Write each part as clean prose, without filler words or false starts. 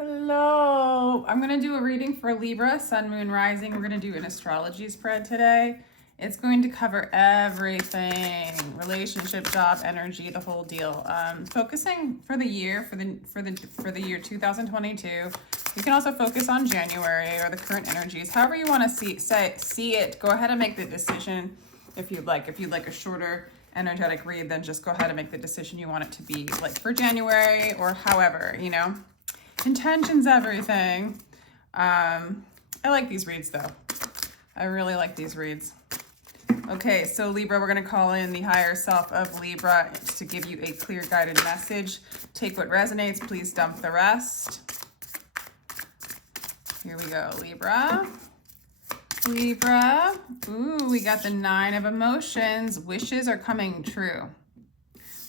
Hello. I'm going to do a reading for Libra, Sun, Moon, Rising. We're going to do an astrology spread today. It's going to cover everything, relationship, job, energy, the whole deal. Focusing for the year, for the year 2022. You can also focus on January or the current energies. However you want to see it, go ahead and make the decision if you'd like. If you'd like a shorter energetic read, then just go ahead and make the decision you want it to be, like for January or however, you know. Intention's everything. I like these reads though. I really like these reads. Okay, so Libra, we're going to call in the higher self of Libra to give you a clear guided message. Take what resonates, please dump the rest. Here we go, Libra. Libra. Ooh, we got the 9 of emotions. Wishes are coming true.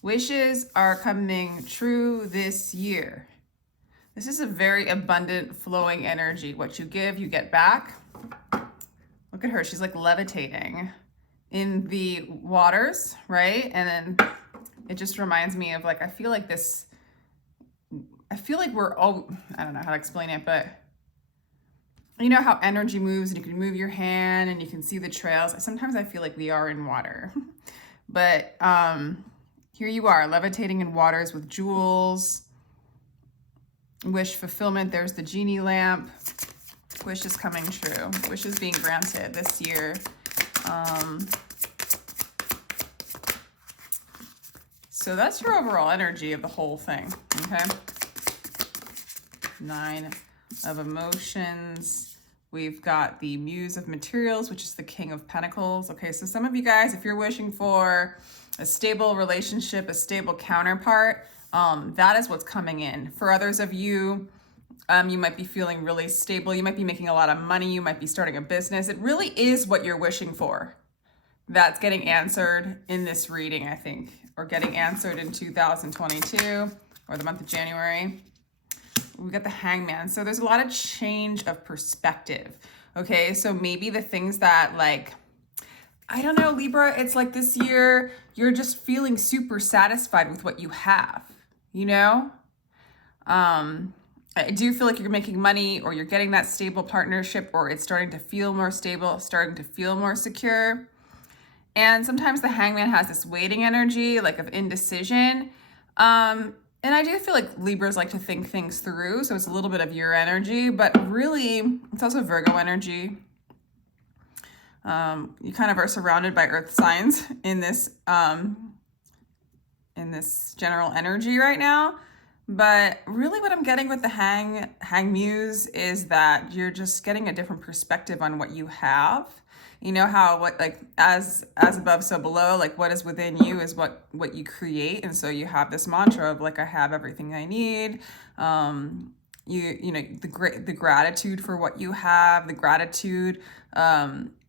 Wishes are coming true this year. This is a very abundant, flowing energy. What you give, you get back. Look at her. She's like levitating in the waters, right? And then it just reminds me of like, I feel like we're all, I don't know how to explain it, but you know how energy moves and you can move your hand and you can see the trails. Sometimes I feel like we are in water. But here you are, levitating in waters with jewels. Wish fulfillment, there's the genie lamp. Wish is coming true. Wish is being granted this year. So that's your overall energy of the whole thing, okay? 9 of emotions. We've got the Muse of materials, which is the King of Pentacles. Okay, so some of you guys, if you're wishing for a stable relationship, a stable counterpart, that is what's coming in. For others of you, you might be feeling really stable. You might be making a lot of money. You might be starting a business. It really is what you're wishing for. That's getting answered in this reading, I think, or getting answered in 2022 or the month of January. We got the Hangman. So there's a lot of change of perspective. Okay, so maybe the things that like, I don't know, Libra, it's like this year, you're just feeling super satisfied with what you have, you know? I do feel like you're making money or you're getting that stable partnership or it's starting to feel more stable, starting to feel more secure. And sometimes the Hangman has this waiting energy, like of indecision. And I do feel like Libras like to think things through. So it's a little bit of your energy, but really it's also Virgo energy. You kind of are surrounded by earth signs in this general energy right now. But really what I'm getting with the hang muse is that you're just getting a different perspective on what you have. You know how what like as above, so below, like what is within you is what you create. And so you have this mantra of like, I have everything I need. You know, the gratitude for what you have, the gratitude,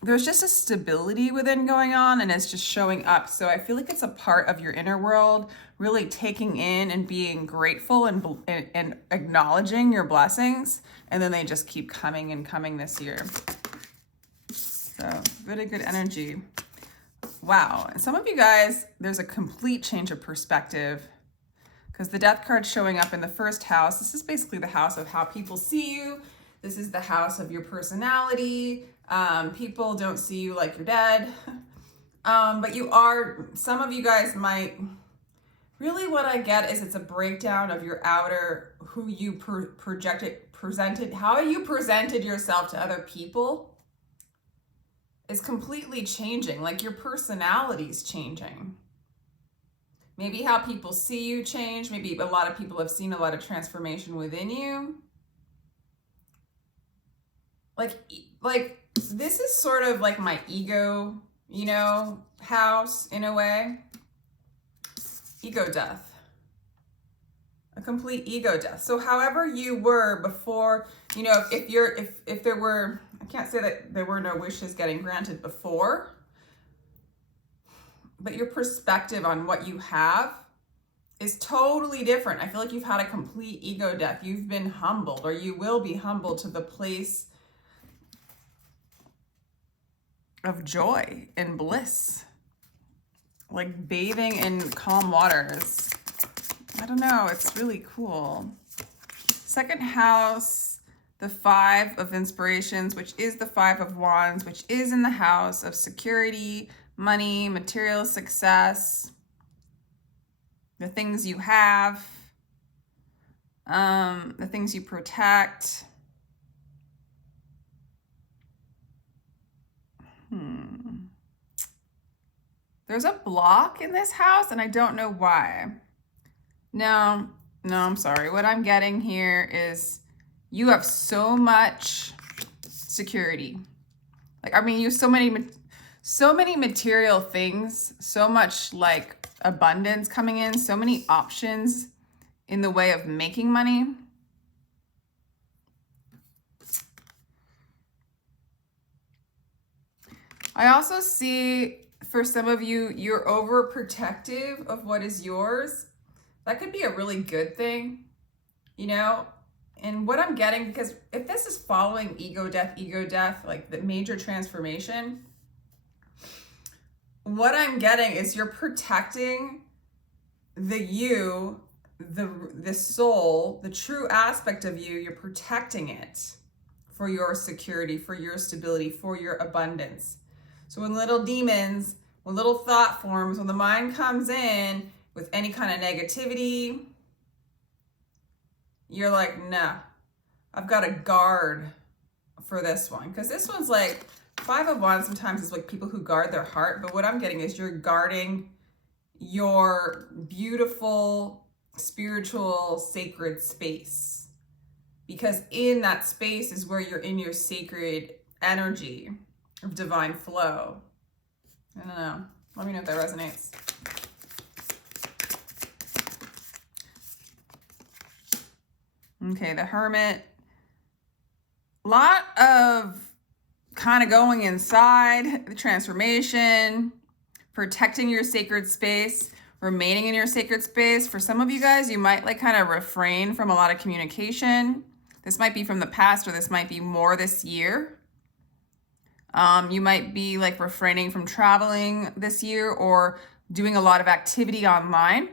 there's just a stability within going on and it's just showing up. So I feel like it's a part of your inner world, really taking in and being grateful and acknowledging your blessings. And then they just keep coming and coming this year. So really good energy. Wow. And some of you guys, there's a complete change of perspective because the Death card showing up in the first house. This is basically the house of how people see you. This is the house of your personality. People don't see you like you're dead. But you are, some of you guys might, really what I get is it's a breakdown of your outer, who you presented, how you presented yourself to other people is completely changing. Like your personality's changing. Maybe how people see you change. Maybe a lot of people have seen a lot of transformation within you. Like this is sort of like my ego, you know, house in a way. Ego death. A complete ego death. So however you were before, you know, if there were, I can't say that there were no wishes getting granted before, but your perspective on what you have is totally different. I feel like you've had a complete ego death. You've been humbled, or you will be humbled to the place of joy and bliss, like bathing in calm waters. I don't know, it's really cool. Second house, the Five of Inspirations, which is the Five of Wands, which is in the house of security, money, material success, the things you have, the things you protect. There's a block in this house and I don't know why. No, I'm sorry. What I'm getting here is you have so much security. Like, I mean, you have so many material things, so much like abundance coming in, so many options in the way of making money. I also see for some of you, you're overprotective of what is yours. That could be a really good thing, you know? And what I'm getting, because if this is following ego death, like the major transformation, what I'm getting is you're protecting the you, the soul, the true aspect of you, you're protecting it for your security, for your stability, for your abundance. So when little demons, when little thought forms, when the mind comes in with any kind of negativity, you're like, no, I've got a guard for this one. Because this one's like, Five of Wands sometimes is like people who guard their heart. But what I'm getting is you're guarding your beautiful, spiritual, sacred space. Because in that space is where you're in your sacred energy of divine flow. I don't know. Let me know if that resonates. Okay, the Hermit. A lot of kind of going inside, the transformation, protecting your sacred space, remaining in your sacred space. For some of you guys, you might like kind of refrain from a lot of communication. This might be from the past, or this might be more this year. You might be like refraining from traveling this year or doing a lot of activity online.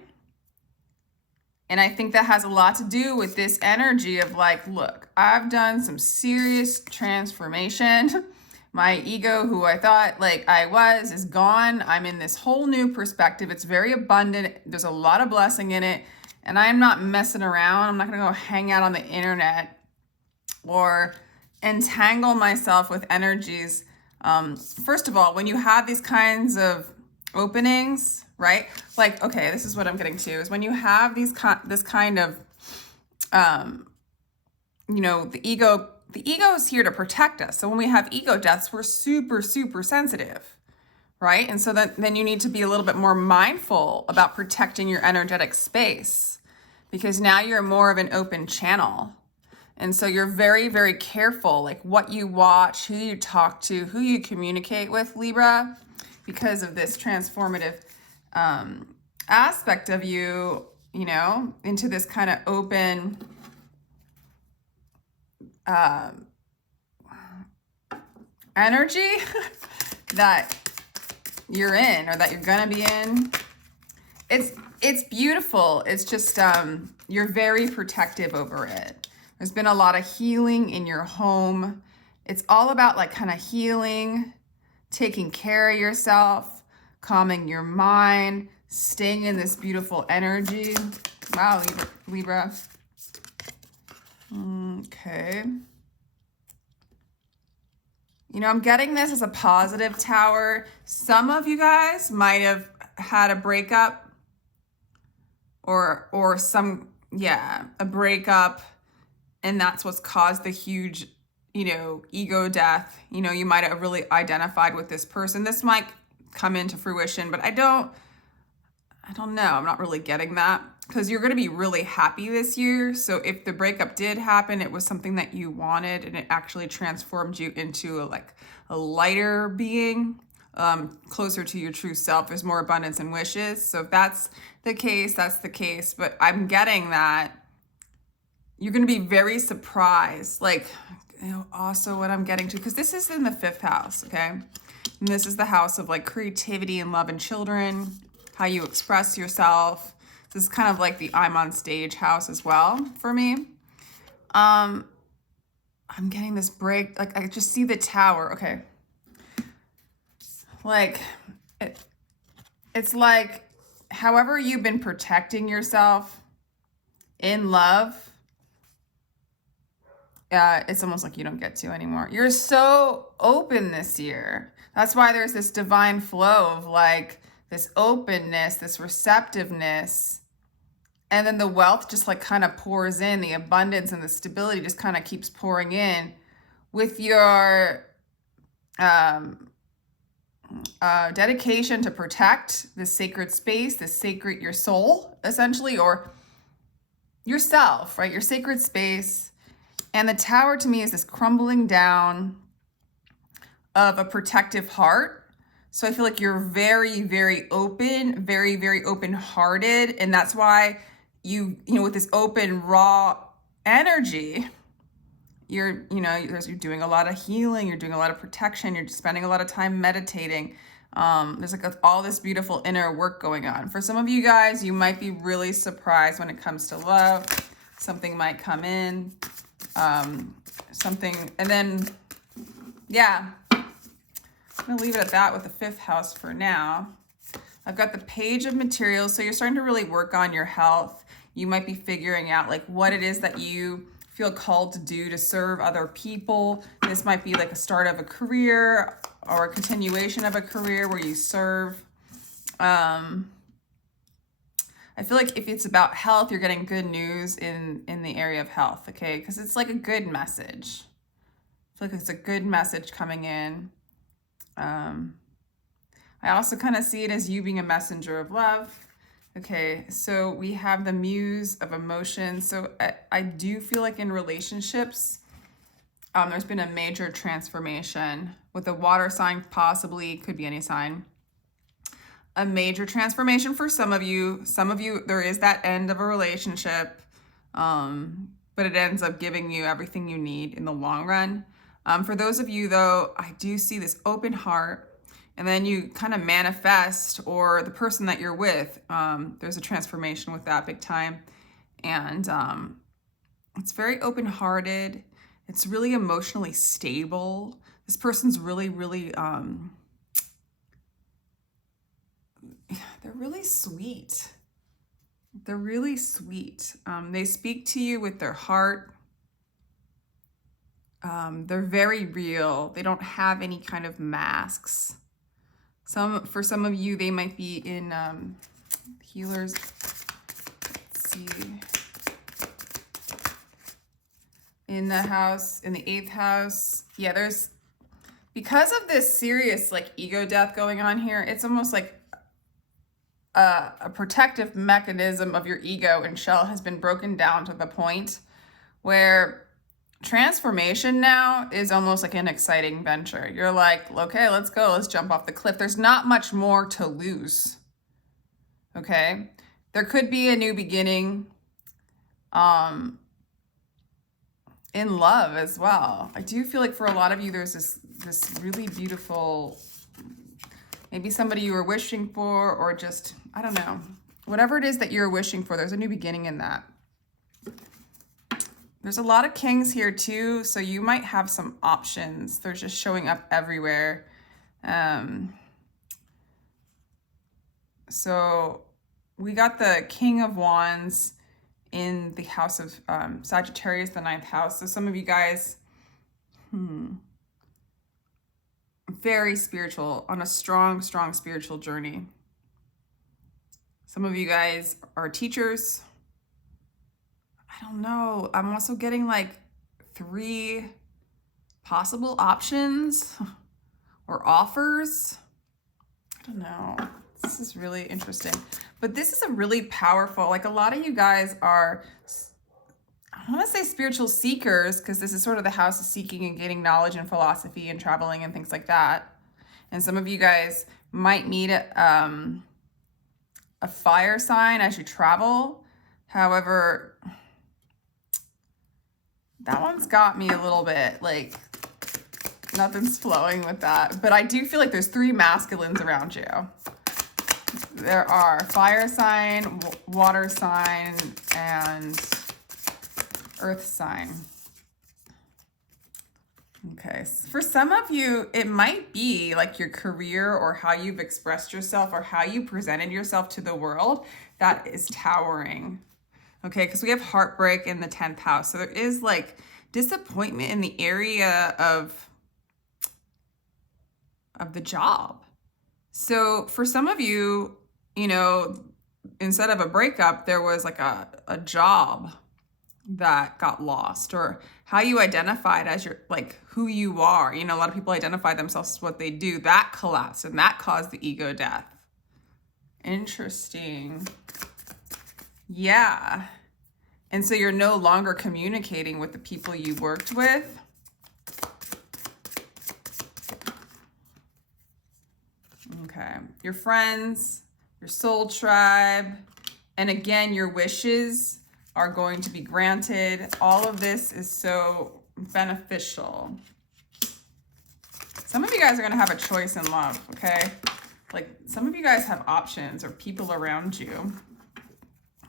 And I think that has a lot to do with this energy of like, look, I've done some serious transformation. My ego, who I thought like I was, is gone. I'm in this whole new perspective. It's very abundant. There's a lot of blessing in it. And I'm not messing around. I'm not going to go hang out on the internet or entangle myself with energies. First of all, when you have these kinds of openings, right? Like, okay, this is what I'm getting to, is when you have this kind of, you know, the ego is here to protect us. So when we have ego deaths, we're super, super sensitive, right? And so then you need to be a little bit more mindful about protecting your energetic space, because now you're more of an open channel. And so you're very, very careful, like what you watch, who you talk to, who you communicate with, Libra, because of this transformative aspect of you, you know, into this kind of open energy that you're in, or that you're gonna be in. It's beautiful. It's just you're very protective over it. There's been a lot of healing in your home. It's all about like kind of healing, taking care of yourself, calming your mind, staying in this beautiful energy. Wow, Libra. Okay. You know, I'm getting this as a positive tower. Some of you guys might have had a breakup or a breakup, and that's what's caused the huge, you know, ego death. You know, you might have really identified with this person. This might come into fruition, but I don't know. I'm not really getting that, because you're going to be really happy this year. So if the breakup did happen, it was something that you wanted, and it actually transformed you into a lighter being, closer to your true self. There's more abundance and wishes. So if that's the case, that's the case. But I'm getting that you're going to be very surprised. Like, you know, also what I'm getting to, because this is in the 5th house, okay? And this is the house of like creativity and love and children, how you express yourself. This is kind of like the I'm on stage house as well for me. I'm getting this break. Like, I just see the tower. Okay. Like, it's like, however you've been protecting yourself in love, it's almost like you don't get to anymore. You're so open this year. That's why there's this divine flow of like this openness, this receptiveness. And then the wealth just like kind of pours in, the abundance and the stability just kind of keeps pouring in with your dedication to protect this sacred space, this sacred, your soul, essentially, or yourself, right? Your sacred space. And the tower to me is this crumbling down of a protective heart. So I feel like you're very, very open, very, very open-hearted. And that's why you know, with this open, raw energy, you're doing a lot of healing, you're doing a lot of protection, you're spending a lot of time meditating. There's like all this beautiful inner work going on. For some of you guys, you might be really surprised when it comes to love. Something might come in, something, and then, yeah, I'm gonna leave it at that with the 5th house for now. I've got the Page of Materials, so you're starting to really work on your health. You might be figuring out like what it is that you feel called to do to serve other people. This might be like a start of a career or a continuation of a career where you serve. I feel like if it's about health, you're getting good news in the area of health, okay? Because it's like a good message. I feel like it's a good message coming in. I also kind of see it as you being a messenger of love. Okay, so we have the Muse of Emotion. So I do feel like in relationships, there's been a major transformation with a water sign, possibly, could be any sign. A major transformation for some of you. Some of you, there is that end of a relationship, but it ends up giving you everything you need in the long run. For those of you, though, I do see this open heart, and then you kind of manifest, or the person that you're with, there's a transformation with that big time. And it's very open-hearted. It's really emotionally stable. This person's really, really, they're really sweet. They're really sweet. They speak to you with their heart. They're very real. They don't have any kind of masks. For some of you, they might be in healers. Let's see. In the house, in the 8th house. Yeah, there's, because of this serious like ego death going on here, it's almost like a protective mechanism of your ego and shell has been broken down to the point where transformation now is almost like an exciting venture. You're like, okay, let's go. Let's jump off the cliff. There's not much more to lose. Okay. There could be a new beginning in love as well. I do feel like for a lot of you, there's this really beautiful, maybe somebody you were wishing for, or just, I don't know, whatever it is that you're wishing for, there's a new beginning in that. There's a lot of kings here too, so you might have some options. They're just showing up everywhere. So we got the King of Wands in the house of Sagittarius, the 9th house. So some of you guys, very spiritual, on a strong, strong spiritual journey. Some of you guys are teachers. I don't know. I'm also getting like 3 possible options or offers. I don't know. This is really interesting. But this is a really powerful, like a lot of you guys are, I want to say spiritual seekers, because this is sort of the house of seeking and gaining knowledge and philosophy and traveling and things like that. And some of you guys might need a fire sign as you travel. However, that one's got me a little bit, like, nothing's flowing with that. But I do feel like there's 3 masculines around you. There are fire sign, water sign, and Earth sign. Okay, so for some of you, it might be like your career or how you've expressed yourself or how you presented yourself to the world that is towering. Okay, because we have heartbreak in the 10th house. So there is like disappointment in the area of the job. So for some of you, you know, instead of a breakup, there was like a job that got lost, or how you identified as your, like who you are. You know, a lot of people identify themselves as what they do. That collapsed and that caused the ego death. Interesting. Yeah. And so you're no longer communicating with the people you worked with. Okay. Your friends, your soul tribe, and again, your wishes are going to be granted. All of this is so beneficial. Some of you guys are going to have a choice in love, okay? Like some of you guys have options or people around you. I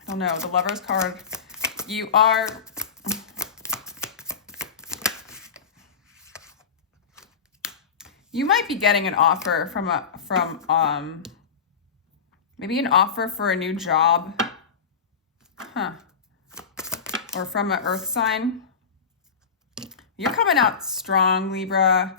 don't know, the Lover's card. You might be getting an offer from maybe an offer for a new job. Or from an earth sign. You're coming out strong, Libra.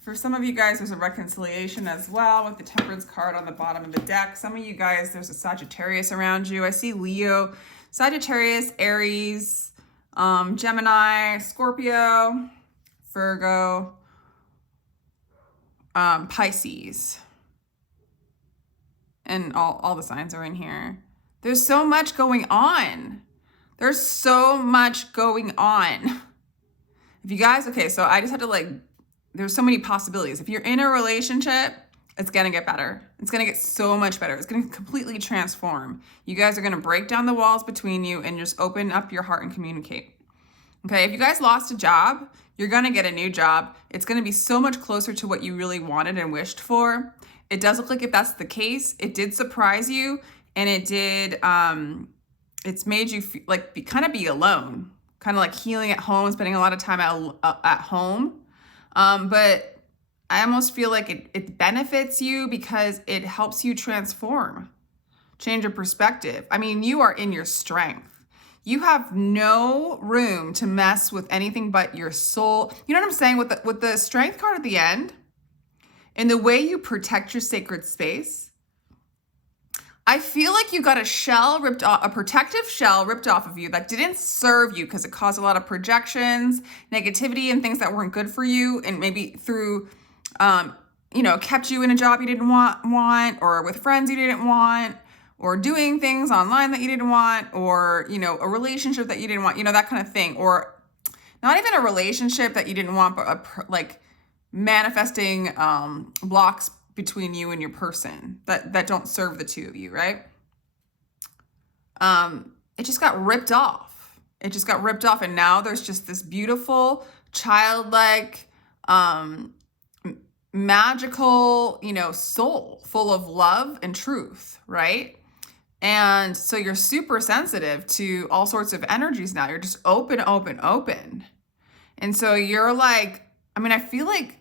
For some of you guys, there's a reconciliation as well with the Temperance card on the bottom of the deck. Some of you guys, there's a Sagittarius around you. I see Leo, Sagittarius, Aries, Gemini, Scorpio, Virgo, Pisces. And all the signs are in here. There's so much going on. There's so much going on. If you guys, okay, so I just had to there's so many possibilities. If you're in a relationship, it's gonna get better. It's gonna get so much better. It's gonna completely transform. You guys are gonna break down the walls between you and just open up your heart and communicate. Okay, if you guys lost a job, you're gonna get a new job. It's gonna be so much closer to what you really wanted and wished for. It does look like if that's the case, it did surprise you, and it did, it's made you kind of be alone, kind of like healing at home, spending a lot of time at home. But I almost feel like it benefits you because it helps you transform, change your perspective. I mean, you are in your strength. You have no room to mess with anything but your soul. You know what I'm saying? With the strength card at the end, and the way you protect your sacred space, I feel like you got a protective shell ripped off of you that didn't serve you because it caused a lot of projections, negativity, and things that weren't good for you, and maybe through, kept you in a job you didn't want, or with friends you didn't want, or doing things online that you didn't want, or, a relationship that you didn't want, that kind of thing, or not even a relationship that you didn't want, but manifesting blocks between you and your person that don't serve the two of you, right? It just got ripped off. It just got ripped off, and now there's just this beautiful, childlike, magical, soul full of love and truth, right? And so you're super sensitive to all sorts of energies now. You're just open. And so you're I feel like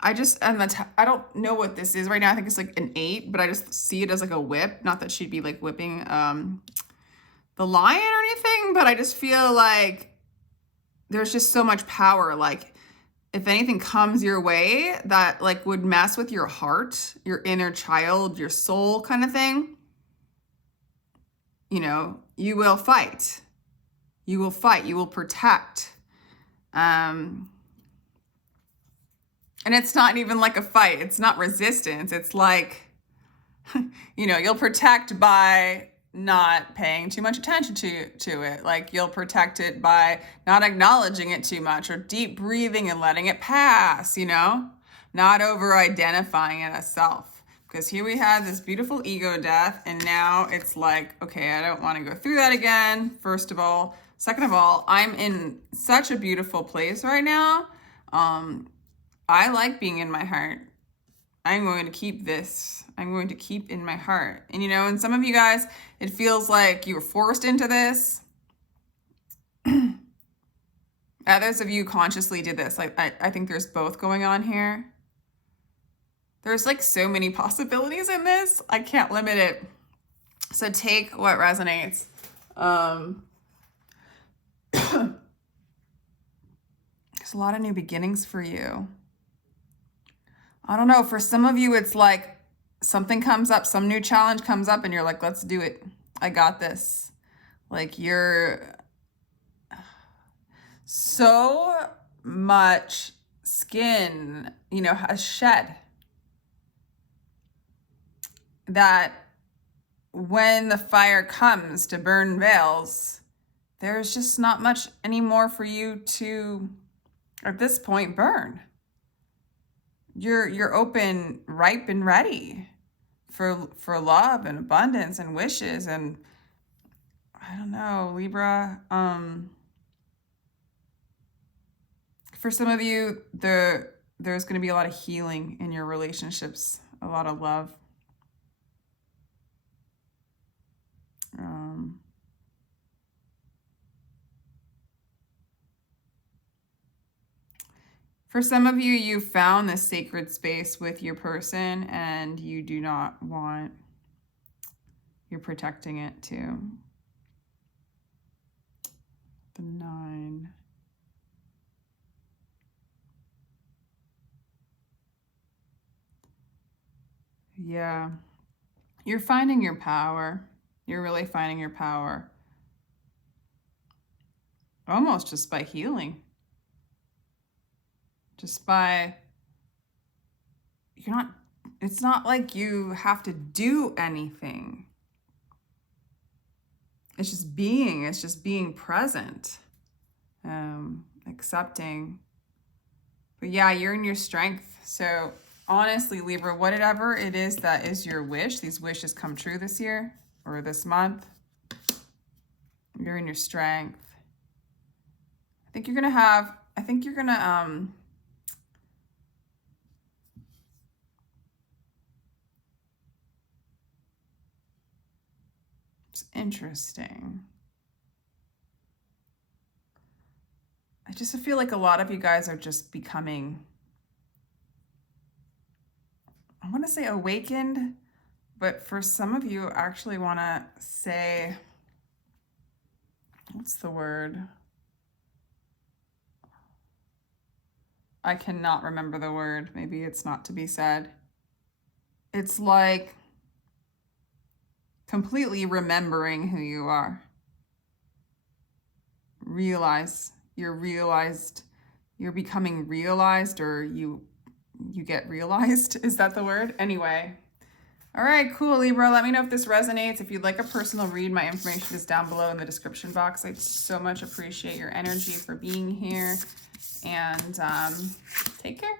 I don't know what this is right now. I think it's like an 8, but I just see it as like a whip. Not that she'd be whipping the lion or anything, but I just feel like there's just so much power. If anything comes your way that would mess with your heart, your inner child, your soul kind of thing, you will fight. You will fight. You will protect. And it's not even like a fight. It's not resistance. It's you'll protect by not paying too much attention to it. You'll protect it by not acknowledging it too much, or deep breathing and letting it pass, not over identifying it as self. Because here we have this beautiful ego death, and now it's okay, I don't want to go through that again, first of all. Second of all, I'm in such a beautiful place right now. I like being in my heart. I'm going to keep this. I'm going to keep in my heart. And and some of you guys, it feels like you were forced into this. Others of you consciously did this. Like, I think there's both going on here. There's like so many possibilities in this. I can't limit it. So take what resonates. There's a lot of new beginnings for you. I don't know. For some of you, it's like something comes up, some new challenge comes up, and you're like, let's do it. I got this. Like, you're so much skin, you know, has shed that when the fire comes to burn veils, there's just not much anymore for you to, at this point, burn. You're open, ripe, and ready for love and abundance and wishes. And I don't know, Libra. For some of you, there's going to be a lot of healing in your relationships, a lot of love. For some of you, you found this sacred space with your person and you do not want, you're protecting it too. The 9. Yeah. You're finding your power. You're really finding your power. Almost just by healing. Just by, it's not like you have to do anything. It's just being present, accepting. But yeah, you're in your strength. So honestly, Libra, whatever it is that is your wish, these wishes come true this year or this month. You're in your strength. I think you're gonna it's interesting. I just feel like a lot of you guys are just becoming, I want to say awakened, but for some of you, I actually want to say, what's the word? I cannot remember the word. Maybe it's not to be said. It's like completely remembering who you are. You're becoming realized, or you get realized. Is that the word? Anyway. All right, cool, Libra. Let me know if this resonates. If you'd like a personal read, my information is down below in the description box. I so much appreciate your energy for being here. And take care.